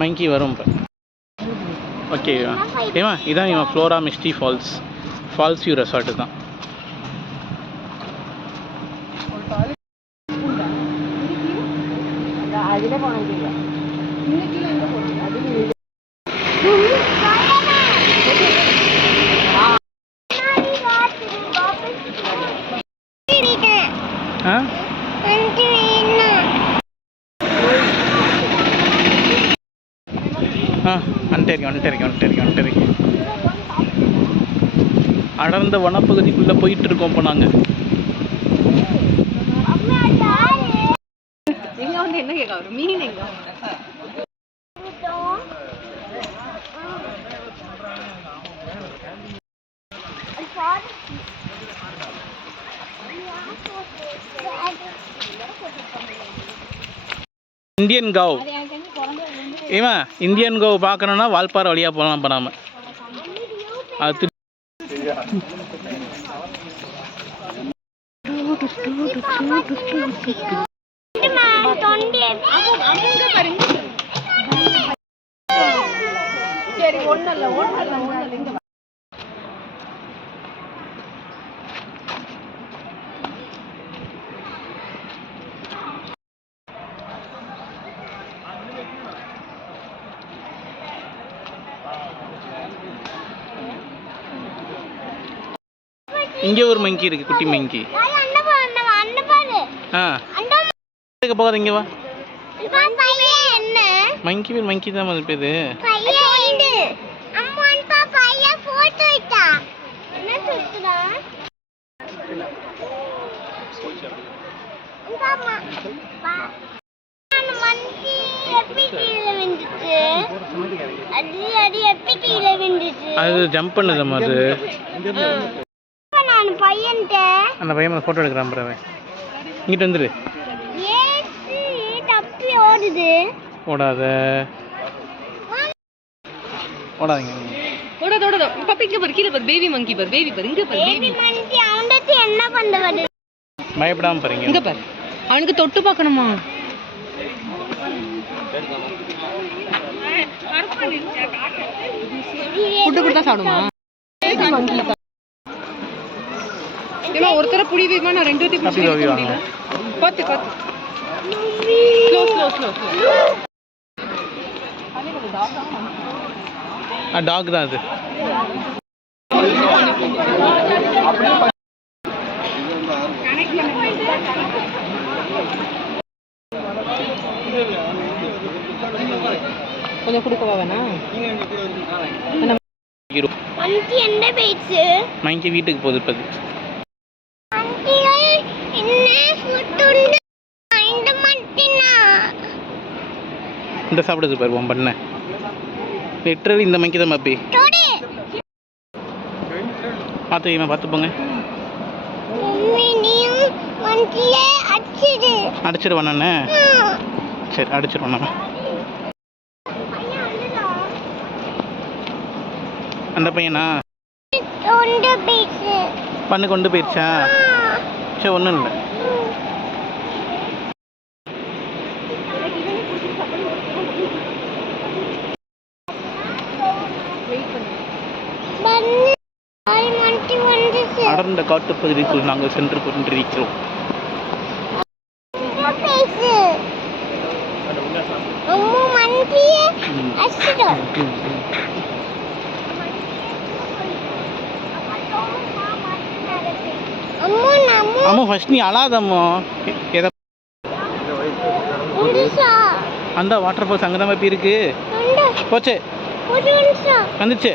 மங்கி வரும் இப்போ. ஓகே ஏமா இதான் இவன் ஃப்ளோரா மிஸ்டி ஃபால்ஸ் வியூ ரெசார்ட்டு தான். வந்துட்டு அடர்ந்த வனப்பகுதிக்குள்ளே போயிட்டு இருக்கோம் இப்போ நாங்கள். என்ன கேட்க ஒரு மீன் எங்க இந்தியன் கவ் ஏமா இந்தியன் கவ் பார்க்கணுன்னா வால்பாறை வழியாக போகலாம். பண்ணாமல் அது சரி ஒண்ணல்ல இங்கே ஒரு மங்கி இருக்கு, குட்டி மங்கி. போகாத இங்கே வா. மங்கி பேர் மங்கி தான் அது பேரு. அது ஜம்ப் பண்ணுது அது. அந்த பையன் போட்டோ எடுக்கிறான் பிறகு. இங்கிட்டு வந்துரு. ஓடாத ஓடாதீங்க. ஓடாத பாப்பா இங்க பாரு, கீழ பாரு, பேபி மங்கி பாரு, பேபி பாரு, இங்க பாரு, பேபி மங்கி அவனுக்கு என்ன பண்ணுது? பயப்படாம பாருங்க. இங்க பாரு, அவனுக்கு தொட்டு பார்க்கணுமா? ஃபுட் கொடுத்தா சாப்பிடுமா? ஏமா ஒருத்தர புடி வைமா, நான் ரெண்டு பேரும் புடி வைக்க. பாத்து ஸ்லோ. டாக் தான் அது. கொஞ்சம் கொடுக்கவா வேணா? மங்கி வீட்டுக்கு போகுது இப்போ. இந்த சாப்பிடுது பாரு உன் பண்ண. லிட்டரலி இந்த மங்கி தான் பாப்பி. பார்த்து போங்க. அடிச்சிடுவான் நான். சரி அடிச்சிடுவான் நான். அந்த பையனா பண்ணு கொண்டு போயிடுச்சா? சரி ஒன்றும் இல்லை. அடர்ந்த காட்டு பகுதிக்குள் நாங்கள் சென்று கொண்டிருக்கிறோம். அம்மா ஃபர்ஸ்ட் நீ அழாதம்மா. எதை அந்த வாட்டர் ஃபால்ஸ் அங்கே தான் போய் இருக்கு. போச்சு வந்துச்சு.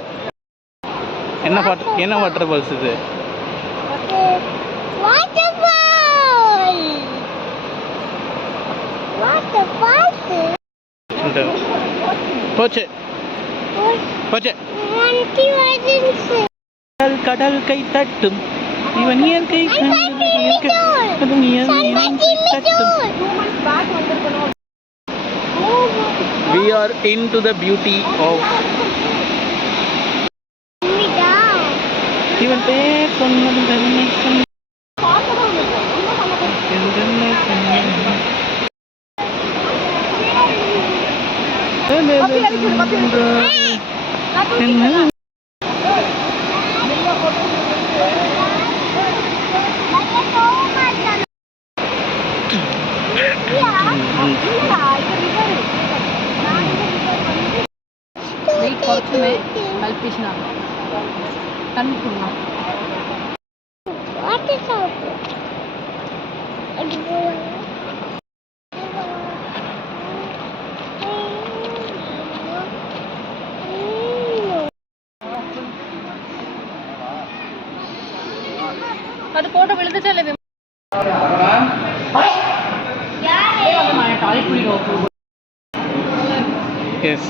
என்ன வாட்டர் ஃபால்ஸ் இது? போச்சு கடல் கை தட்டும் இவன் இயற்கை தட்டும். We are into the beauty of இவன் பேர் சொன்னது. வெயிட் குறைச்சுமே கல்பிஷன் ஆகும் தண்ணி குடிக்கலாம். அது போட்டோ விழுந்துச்சா இல்லை? டாய்லெட் குளிக்க எஸ்